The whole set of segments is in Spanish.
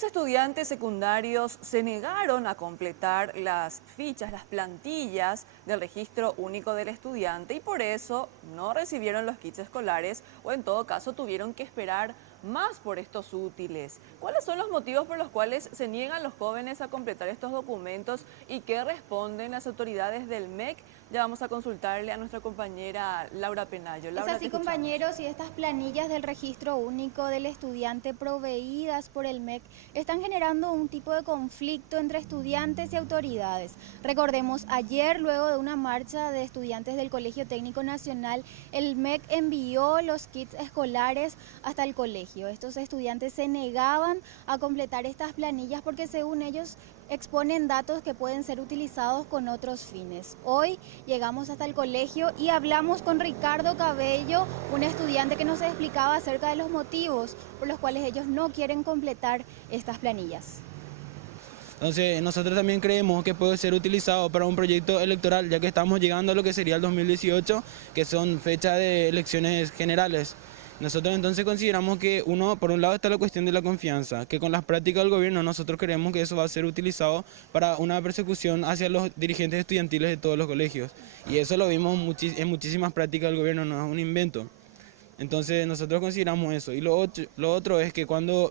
Muchos estudiantes secundarios se negaron a completar las fichas, las plantillas del Registro Único del Estudiante y por eso no recibieron los kits escolares o en todo caso tuvieron que esperar más por estos útiles. ¿Cuáles son los motivos por los cuales se niegan los jóvenes a completar estos documentos y qué responden las autoridades del MEC? Ya vamos a consultarle a nuestra compañera Laura Penayo. Laura, Es así, compañeros, y estas planillas del Registro Único del Estudiante proveídas por el MEC están generando un tipo de conflicto entre estudiantes y autoridades. Recordemos, ayer, luego de una marcha de estudiantes del Colegio Técnico Nacional, el MEC envió los kits escolares hasta el colegio. Estos estudiantes se negaban a completar estas planillas porque, según ellos, exponen datos que pueden ser utilizados con otros fines. Hoy llegamos hasta el colegio y hablamos con Ricardo Cabello, un estudiante que nos explicaba acerca de los motivos por los cuales ellos no quieren completar estas planillas. Entonces, nosotros también creemos que puede ser utilizado para un proyecto electoral, ya que estamos llegando a lo que sería el 2018, que son fechas de elecciones generales. Nosotros entonces consideramos que por un lado está la cuestión de la confianza, que con las prácticas del gobierno nosotros creemos que eso va a ser utilizado para una persecución hacia los dirigentes estudiantiles de todos los colegios. Y eso lo vimos en muchísimas prácticas del gobierno, no es un invento. Entonces nosotros consideramos eso. Y lo otro es que cuando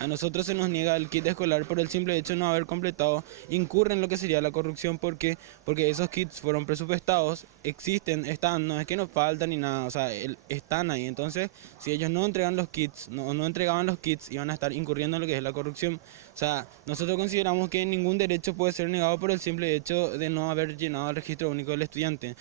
a nosotros se nos niega el kit escolar por el simple hecho de no haber completado, incurre en lo que sería la corrupción porque esos kits fueron presupuestados, existen, están, no es que nos faltan ni nada, o sea, están ahí. Entonces, si ellos no entregan los kits, no entregaban los kits, iban a estar incurriendo en lo que es la corrupción. O sea, nosotros consideramos que ningún derecho puede ser negado por el simple hecho de no haber llenado el registro único del estudiante.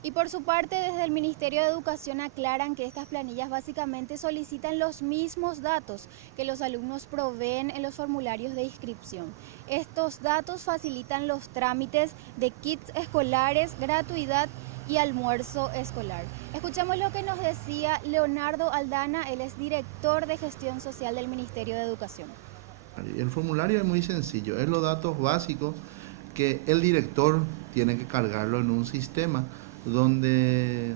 Y por su parte, desde el Ministerio de Educación aclaran que estas planillas básicamente solicitan los mismos datos que los alumnos proveen en los formularios de inscripción. Estos datos facilitan los trámites de kits escolares, gratuidad y almuerzo escolar. Escuchamos lo que nos decía Leonardo Aldana, él es director de Gestión Social del Ministerio de Educación. El formulario es muy sencillo, es los datos básicos que el director tiene que cargarlo en un sistema donde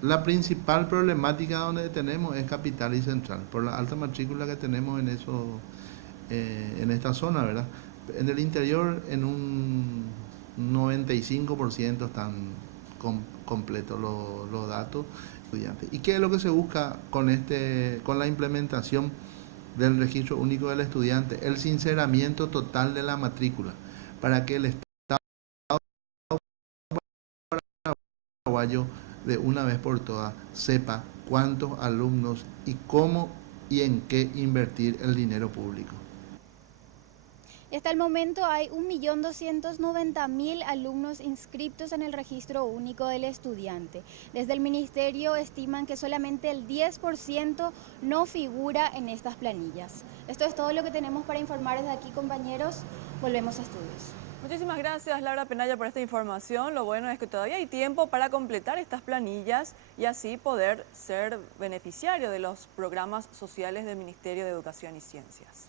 la principal problemática donde tenemos es Capital y Central, por la alta matrícula que tenemos en esta zona, ¿verdad? En el interior, en un 95% están completos los datos estudiantes. ¿Y qué es lo que se busca con la implementación del Registro Único del Estudiante? El sinceramiento total de la matrícula, para que el Estado de una vez por todas sepa cuántos alumnos y cómo y en qué invertir el dinero público. Hasta el momento hay 1.290.000 alumnos inscritos en el Registro Único del Estudiante. Desde el Ministerio estiman que solamente el 10% no figura en estas planillas. Esto es todo lo que tenemos para informar desde aquí, compañeros. Volvemos a estudios. Muchísimas gracias, Laura Penaya, por esta información. Lo bueno es que todavía hay tiempo para completar estas planillas y así poder ser beneficiario de los programas sociales del Ministerio de Educación y Ciencias.